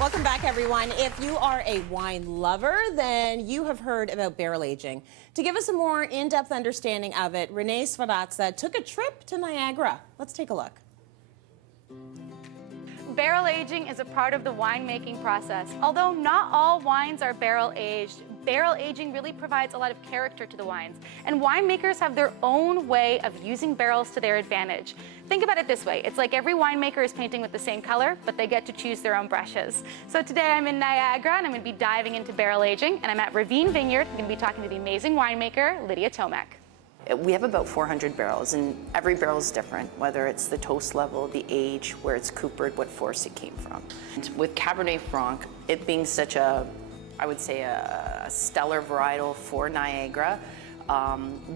Welcome back, everyone. If you are a wine lover, then you have heard about barrel aging. To give us a more in-depth understanding of it, Renee Svadatsa took a trip to Niagara. Let's take a look. Barrel aging is a part of the winemaking process. Although not all wines are barrel aged, barrel aging really provides a lot of character to the wines. And winemakers have their own way of using barrels to their advantage. Think about it this way. It's like every winemaker is painting with the same color, but they get to choose their own brushes. So today I'm in Niagara and I'm going to be diving into barrel aging, and I'm at Ravine Vineyard. I'm going to be talking to the amazing winemaker, Lydia Tomek. We have about 400 barrels, and every barrel is different, whether it's the toast level, the age, where it's coopered, what forest it came from. And with Cabernet Franc, it being such a, I would say, a stellar varietal for Niagara,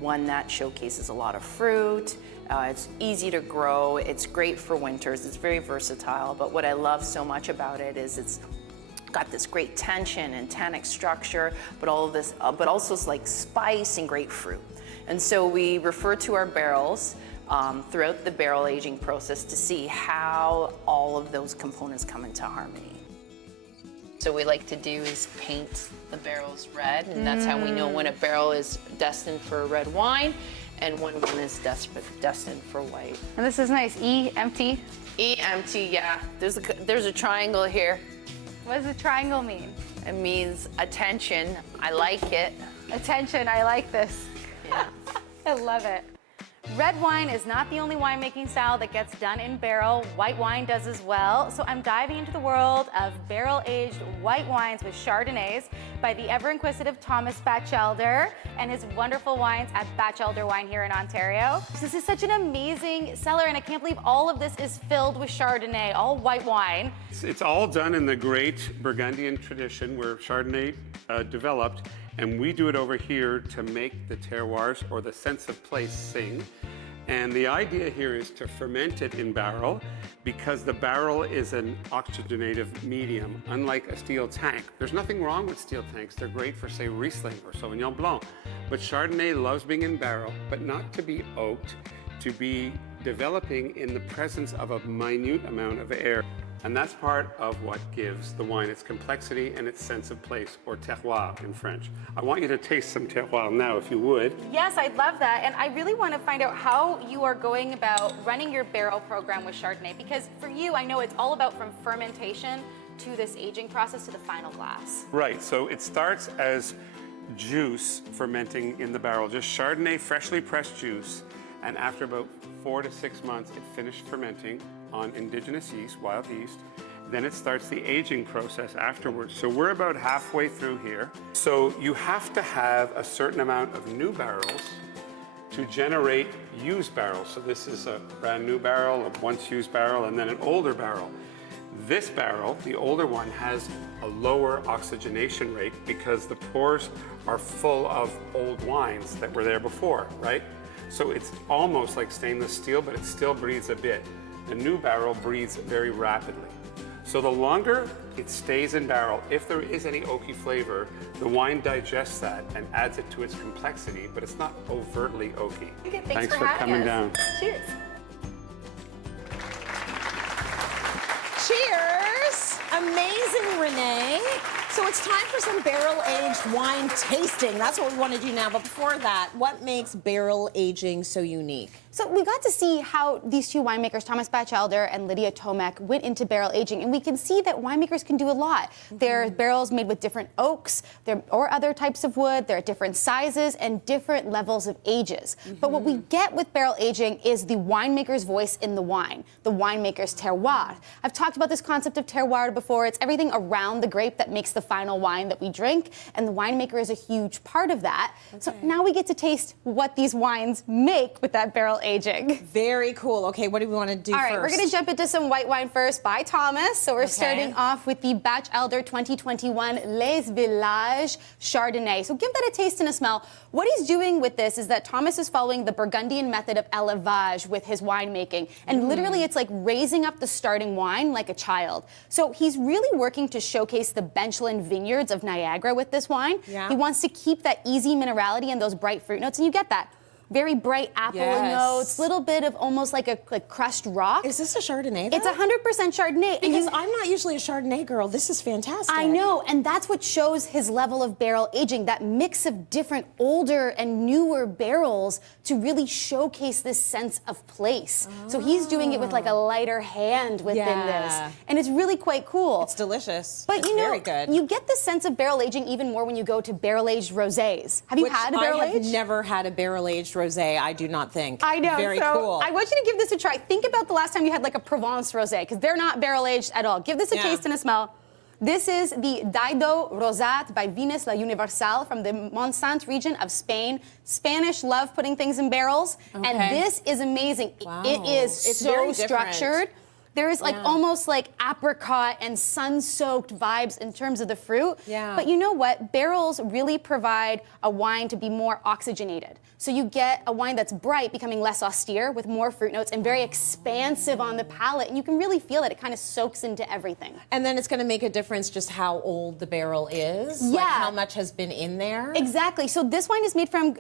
one that showcases a lot of fruit, it's easy to grow, it's great for winters, it's very versatile, but what I love so much about it is it's got this great tension and tannic structure, but all of this, but also it's like spice and great fruit. And so we refer to our barrels throughout the barrel aging process to see how all of those components come into harmony. So what we like to do is paint the barrels red, and that's how we know when a barrel is destined for a red wine and when one is destined for white. And this is nice. E, empty. E, empty, yeah. There's a triangle here. What does the triangle mean? It means attention. I like it. Attention, I like this. Yeah. I love it. Red wine is not the only winemaking style that gets done in barrel. White wine does as well. So I'm diving into the world of barrel-aged white wines with Chardonnays by the ever-inquisitive Thomas Batchelder and his wonderful wines at Batchelder Wine here in Ontario. This is such an amazing cellar, and I can't believe all of this is filled with Chardonnay, all white wine. It's all done in the great Burgundian tradition where Chardonnay developed. And we do it over here to make the terroirs, or the sense of place, sing. And the idea here is to ferment it in barrel because the barrel is an oxygenative medium, unlike a steel tank. There's nothing wrong with steel tanks. They're great for, say, Riesling or Sauvignon Blanc. But Chardonnay loves being in barrel, but not to be oaked, to be developing in the presence of a minute amount of air. And that's part of what gives the wine its complexity and its sense of place, or terroir in French. I want you to taste some terroir now, if you would. Yes, I'd love that. And I really want to find out how you are going about running your barrel program with Chardonnay, because for you, I know it's all about from fermentation to this aging process to the final glass. Right, so it starts as juice fermenting in the barrel, just Chardonnay, freshly pressed juice. And after about 4 to 6 months, it finished fermenting on indigenous yeast, wild yeast. Then it starts the aging process afterwards. So we're about halfway through here. So you have to have a certain amount of new barrels to generate used barrels. So this is a brand new barrel, a once used barrel, and then an older barrel. This barrel, the older one, has a lower oxygenation rate because the pores are full of old wines that were there before, right? So it's almost like stainless steel, but it still breathes a bit. The new barrel breathes very rapidly. So the longer it stays in barrel, if there is any oaky flavor, the wine digests that and adds it to its complexity, but it's not overtly oaky. Okay, Thanks for coming down. Cheers. Cheers! Amazing, Renee. So it's time for some barrel-aged wine tasting. That's what we want to do now. But before that, what makes barrel aging so unique? So we got to see how these two winemakers, Thomas Batchelder and Lydia Tomek, went into barrel aging, and we can see that winemakers can do a lot. There are barrels made with different oaks or other types of wood. There are different sizes and different levels of ages. But what we get with barrel aging is the winemaker's voice in the wine, the winemaker's terroir. I've talked about this concept of terroir before. It's everything around the grape that makes the final wine that we drink, and the winemaker is a huge part of that. So now we get to taste what these wines make with that barrel aging. Very cool. Okay, what do we want to do first? All right, we're going to jump into some white wine first by Thomas. So we're starting off with the Batchelder 2021 Les Villages Chardonnay. So give that a taste and a smell. What he's doing with this is that Thomas is following the Burgundian method of élevage with his winemaking. And literally it's like raising up the starting wine like a child. So he's really working to showcase the benchland vineyards of Niagara with this wine. He wants to keep that easy minerality and those bright fruit notes, and you get that very bright apple notes, little bit of almost like a crushed rock. Is this a Chardonnay, though? It's 100% Chardonnay. Because I'm not usually a Chardonnay girl. This is fantastic. I know, and that's what shows his level of barrel aging, that mix of different older and newer barrels to really showcase this sense of place. So he's doing it with like a lighter hand within this. And it's really quite cool. It's delicious. But it's you know, very good. you get the sense of barrel aging even more when you go to barrel-aged rosés. Have you had a barrel-aged? I have never had a barrel-aged rosé, I do not think. I know. Very so cool. I want you to give this a try. Think about the last time you had like a Provence rosé, because they're not barrel-aged at all. Give this a taste and a smell. This is the Daido Rosat by Vines La Universal from the Montsant region of Spain. Spanish love putting things in barrels, and this is amazing. Wow. It is It's so very different. structured. There is like almost like apricot and sun-soaked vibes in terms of the fruit. Yeah. But you know what? Barrels really provide a wine to be more oxygenated. So you get a wine that's bright, becoming less austere with more fruit notes and very expansive on the palate. And you can really feel it. It kind of soaks into everything. And then it's going to make a difference just how old the barrel is, Yeah. like how much has been in there. Exactly. So this wine is made from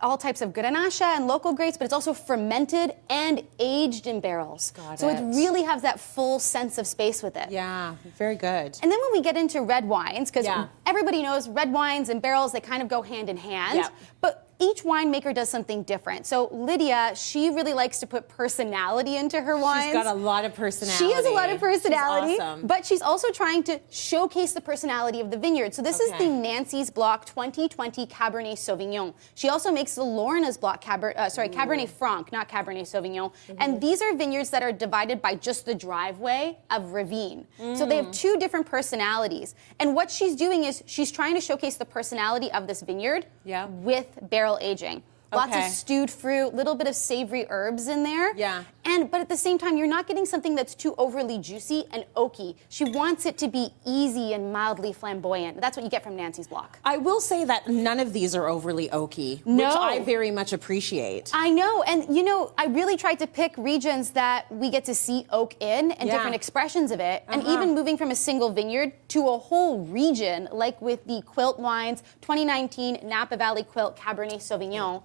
all types of Grenache and local grapes, but it's also fermented and aged in barrels. So it really has that full sense of space with it. Yeah, very good. And then when we get into red wines, because everybody knows red wines and barrels, they kind of go hand in hand. But each winemaker does something different. So Lydia, she really likes to put personality into her wines. She's got a lot of personality. She has a lot of personality, She's awesome. but she's also trying to showcase the personality of the vineyard. So this is the Nancy's Block 2020 Cabernet Sauvignon. She also makes the Lorna's Block Cabernet Franc, not Cabernet Sauvignon. And these are vineyards that are divided by just the driveway of ravine. So they have two different personalities. And what she's doing is she's trying to showcase the personality of this vineyard with barrel aging. Lots of stewed fruit, little bit of savory herbs in there. But at the same time, you're not getting something that's too overly juicy and oaky. She wants it to be easy and mildly flamboyant. That's what you get from Nancy's Block. I will say that none of these are overly oaky, which I very much appreciate. I know, and you know, I really tried to pick regions that we get to see oak in and different expressions of it, and even moving from a single vineyard to a whole region, like with the Quilt Wines 2019 Napa Valley Quilt Cabernet Sauvignon.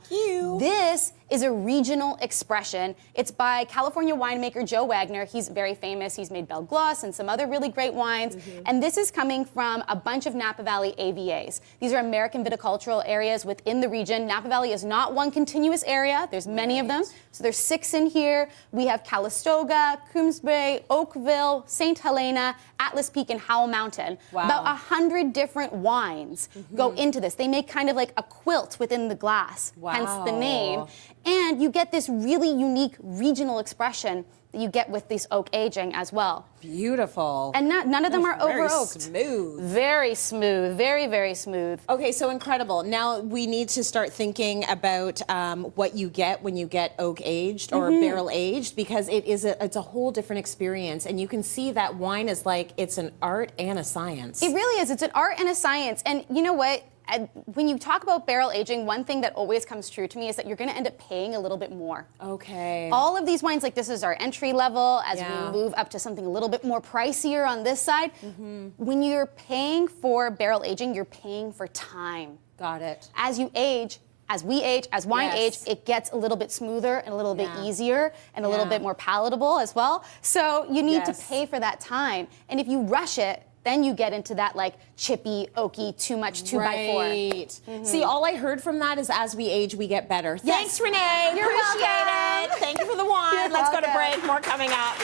This is a regional expression. It's by California winemaker Joe Wagner. He's very famous. He's made Belle Gloss and some other really great wines. And this is coming from a bunch of Napa Valley AVAs. These are American viticultural areas within the region. Napa Valley is not one continuous area. There's many of them. So there's 6 in here. We have Calistoga, Coombsbury, Oakville, St. Helena, Atlas Peak, and Howell Mountain. About 100 different wines go into this. They make kind of like a quilt within the glass, hence the name. And you get this really unique regional expression that you get with this oak aging as well. Beautiful. And none of them are over oaked. Smooth. Very smooth. Very, very smooth. Okay, so incredible. Now we need to start thinking about what you get when you get oak aged or barrel aged, because it's a whole different experience, and you can see that wine is like it's an art and a science. It really is. It's an art and a science. And you know what? When you talk about barrel aging, one thing that always comes true to me is that you're going to end up paying a little bit more. Okay. All of these wines, like this is our entry level. As we move up to something a little bit more pricier on this side, when you're paying for barrel aging, you're paying for time. Got it. As you age, as we age, as wine age, it gets a little bit smoother and a little bit easier and a little bit more palatable as well. So you need to pay for that time. And if you rush it, then you get into that like chippy, oaky, too much 2x4. See, all I heard from that is as we age, we get better. Thanks, Renee. You're Appreciate welcome. it. Thank you for the wine. Let's go to break. More coming up.